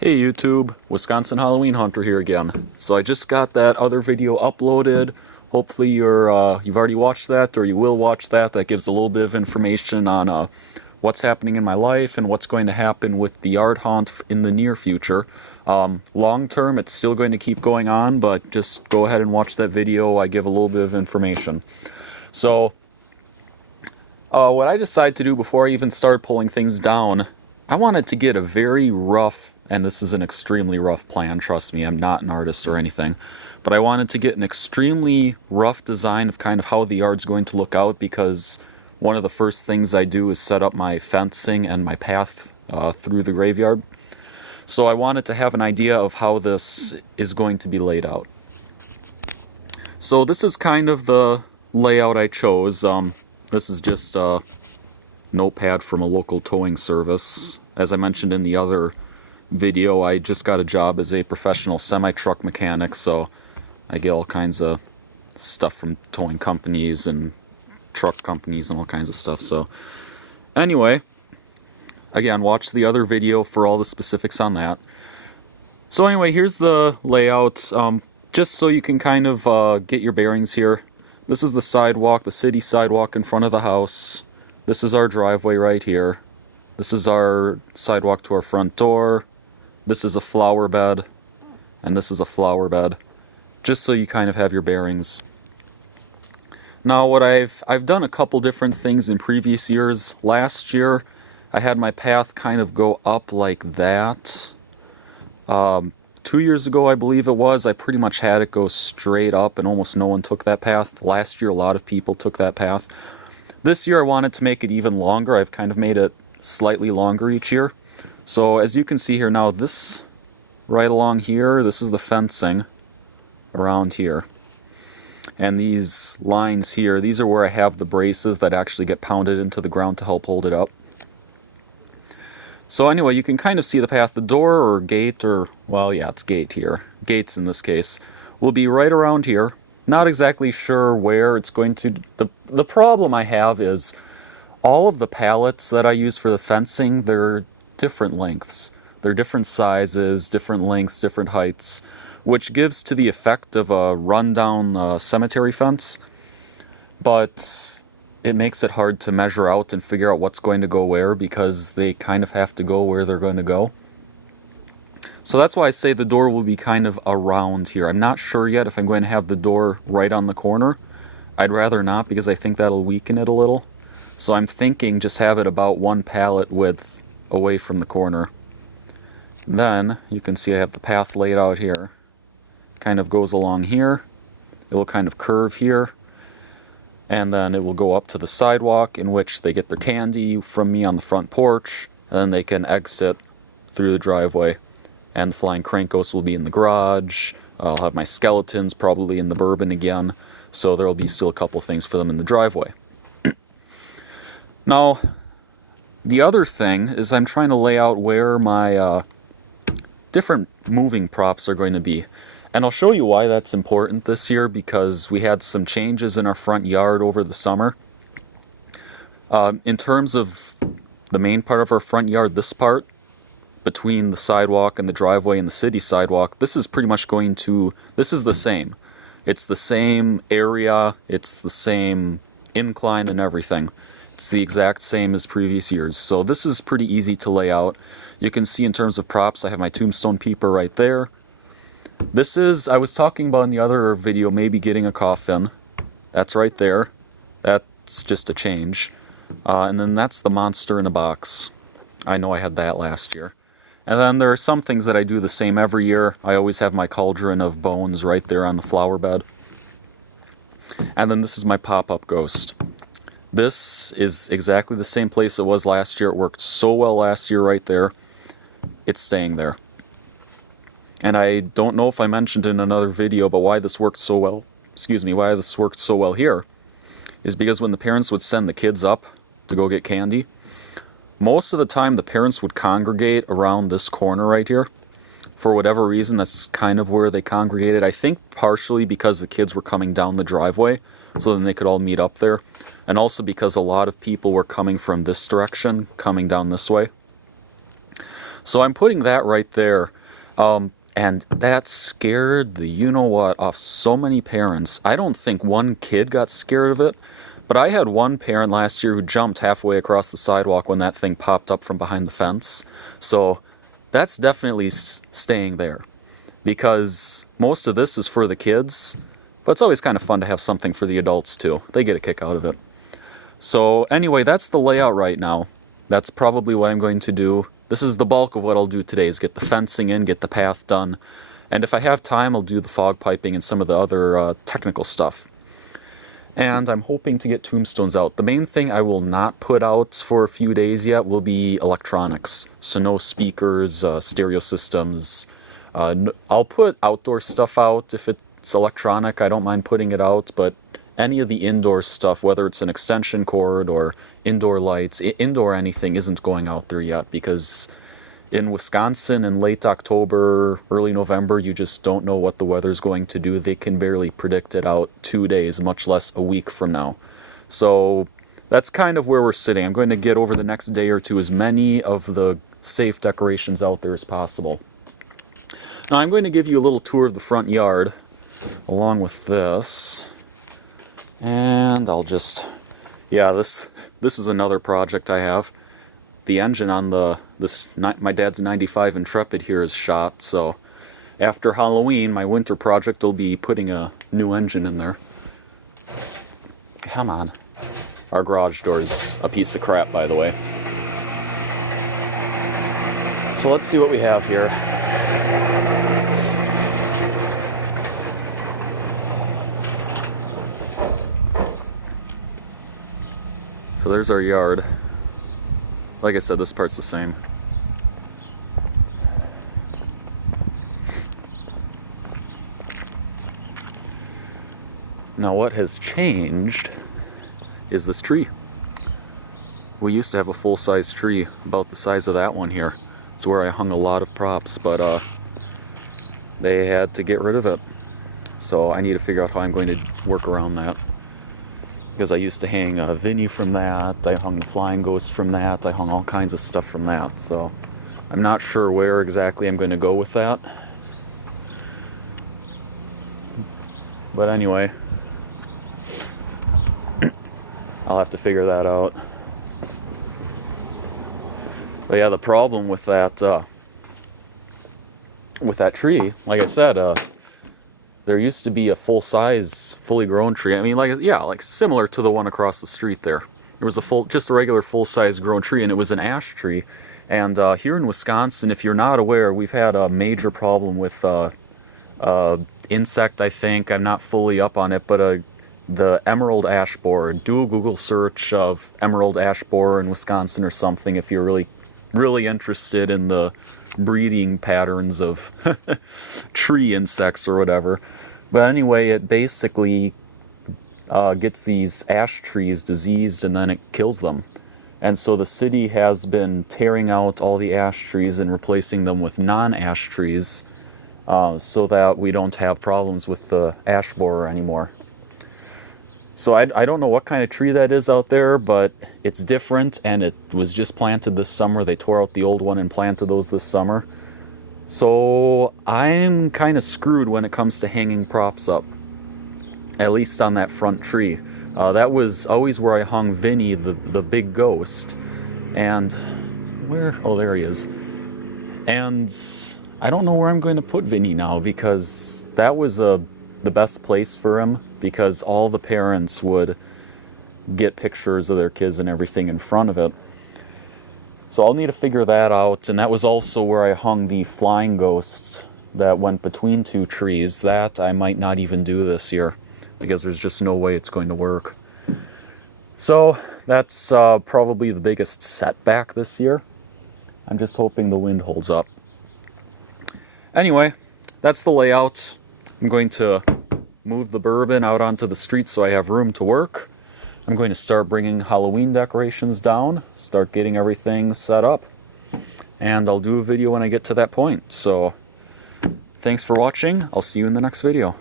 Hey YouTube, Wisconsin Halloween Hunter here again. So I just got that other video uploaded. Hopefully you've already watched that, or you will watch that. That gives a little bit of information on what's happening in my life and what's going to happen with the yard hunt in the near future. Long term, it's still going to keep going on, but just go ahead and watch that video. I give a little bit of information. So what I decided to do before I even started pulling things down, I wanted to get a very rough, and this is an extremely rough plan, trust me, I'm not an artist or anything, but I wanted to get an extremely rough design of kind of how the yard's going to look out, because one of the first things I do is set up my fencing and my path through the graveyard. So I wanted to have an idea of how this is going to be laid out. So this is kind of the layout I chose. This is just a notepad from a local towing service. As I mentioned in the other video, I just got a job as a professional semi-truck mechanic, so I get all kinds of stuff from towing companies and truck companies and all kinds of stuff. So anyway, again, watch the other video for all the specifics on that. So anyway, here's the layout, just so you can kind of get your bearings here. This is the sidewalk, the city sidewalk in front of the house. This is our driveway right here. This is our sidewalk to our front door. This is a flower bed, and this is a flower bed, just so you kind of have your bearings. Now what I've done a couple different things in previous years. Last year I had my path kind of go up like that. 2 years ago, I believe it was, I pretty much had it go straight up and almost no one took that path. Last year a lot of people took that path. This year I wanted to make it even longer. I've kind of made it slightly longer each year. So as you can see here now, this right along here, this is the fencing around here. And these lines here, these are where I have the braces that actually get pounded into the ground to help hold it up. So anyway, you can kind of see the path. The door or gate, or, well, yeah, it's gate here. Gates in this case, will be right around here. Not exactly sure where it's going to... The problem I have is all of the pallets that I use for the fencing, they're different lengths. They're different sizes, different lengths, different heights, which gives to the effect of a rundown cemetery fence. But it makes it hard to measure out and figure out what's going to go where, because they kind of have to go where they're going to go. So that's why I say the door will be kind of around here. I'm not sure yet if I'm going to have the door right on the corner. I'd rather not, because I think that'll weaken it a little. So I'm thinking just have it about one pallet width away from the corner. Then you can see I have the path laid out here. Kind of goes along here. It will kind of curve here. And then it will go up to the sidewalk, in which they get their candy from me on the front porch, and then they can exit through the driveway. And the flying crank ghost will be in the garage. I'll have my skeletons probably in the bourbon again, so there'll be still a couple things for them in the driveway. Now, the other thing is I'm trying to lay out where my different moving props are going to be. And I'll show you why that's important this year, because we had some changes in our front yard over the summer. In terms of the main part of our front yard, this part, between the sidewalk and the driveway and the city sidewalk, this is pretty much going to, this is the same. It's the same area, it's the same incline and everything. It's the exact same as previous years. So this is pretty easy to lay out. You can see in terms of props, I have my tombstone peeper right there. This is, I was talking about in the other video, maybe getting a coffin. That's right there. That's just a change. And then that's the monster in a box. I know I had that last year. And then there are some things that I do the same every year. I always have my cauldron of bones right there on the flower bed. And then this is my pop-up ghost. This is exactly the same place it was last year. It worked so well last year right there. It's staying there. And I don't know if I mentioned in another video, but why this worked so well, why this worked so well here, is because when the parents would send the kids up to go get candy, most of the time the parents would congregate around this corner right here. For whatever reason, that's kind of where they congregated. I think partially because the kids were coming down the driveway, so then they could all meet up there. And also because a lot of people were coming from this direction, coming down this way. So I'm putting that right there. And that scared the you-know-what off so many parents. I don't think one kid got scared of it, but I had one parent last year who jumped halfway across the sidewalk when that thing popped up from behind the fence. So that's definitely staying there, because most of this is for the kids, but it's always kind of fun to have something for the adults too. They get a kick out of it. So anyway, that's the layout right now. That's probably what I'm going to do. This is the bulk of what I'll do today, is get the fencing in, get the path done. And if I have time, I'll do the fog piping and some of the other technical stuff. And I'm hoping to get tombstones out. The main thing I will not put out for a few days yet will be electronics. So no speakers, stereo systems. I'll put outdoor stuff out if it's electronic. I don't mind putting it out, but any of the indoor stuff, whether it's an extension cord or indoor lights, indoor anything, isn't going out there yet, because in Wisconsin in late October, early November, you just don't know what the weather's going to do. They can barely predict it out 2 days, much less a week from now. So that's kind of where we're sitting. I'm going to get over the next day or two as many of the safe decorations out there as possible. Now I'm going to give you a little tour of the front yard along with this. And I'll just, yeah, this is another project I have. The engine on my dad's 95 Intrepid here is shot, so after Halloween, my winter project will be putting a new engine in there. Come on. Our garage door is a piece of crap, by the way. So let's see what we have here. So there's our yard. Like I said, this part's the same. Now what has changed is this tree. We used to have a full-size tree about the size of that one here. It's where I hung a lot of props, but they had to get rid of it. So I need to figure out how I'm going to work around that. Because I used to hang Vinny from that, I hung the Flying Ghost from that, I hung all kinds of stuff from that. So I'm not sure where exactly I'm going to go with that. But anyway, I'll have to figure that out. But yeah, the problem with that tree, like I said, there used to be a full-size, fully grown tree. I mean, like similar to the one across the street there. There was just a regular full-size grown tree, and it was an ash tree. And here in Wisconsin, if you're not aware, we've had a major problem with insect, I think. I'm not fully up on it, but the emerald ash borer. Do a Google search of emerald ash borer in Wisconsin or something if you're really, really interested in the breeding patterns of tree insects or whatever. But anyway, it basically gets these ash trees diseased and then it kills them. And so the city has been tearing out all the ash trees and replacing them with non-ash trees so that we don't have problems with the ash borer anymore. So I don't know what kind of tree that is out there, but it's different, and it was just planted this summer. They tore out the old one and planted those this summer. So I'm kind of screwed when it comes to hanging props up, at least on that front tree. That was always where I hung Vinny, the big ghost. And where? Oh, there he is. And I don't know where I'm going to put Vinny now, because that was the best place for him, because all the parents would get pictures of their kids and everything in front of it. So I'll need to figure that out. And that was also where I hung the Flying Ghosts that went between two trees. That I might not even do this year, because there's just no way it's going to work. So that's probably the biggest setback this year. I'm just hoping the wind holds up. Anyway, that's the layout. I'm going to move the bourbon out onto the street so I have room to work. I'm going to start bringing Halloween decorations down, start getting everything set up, and I'll do a video when I get to that point. So thanks for watching. I'll see you in the next video.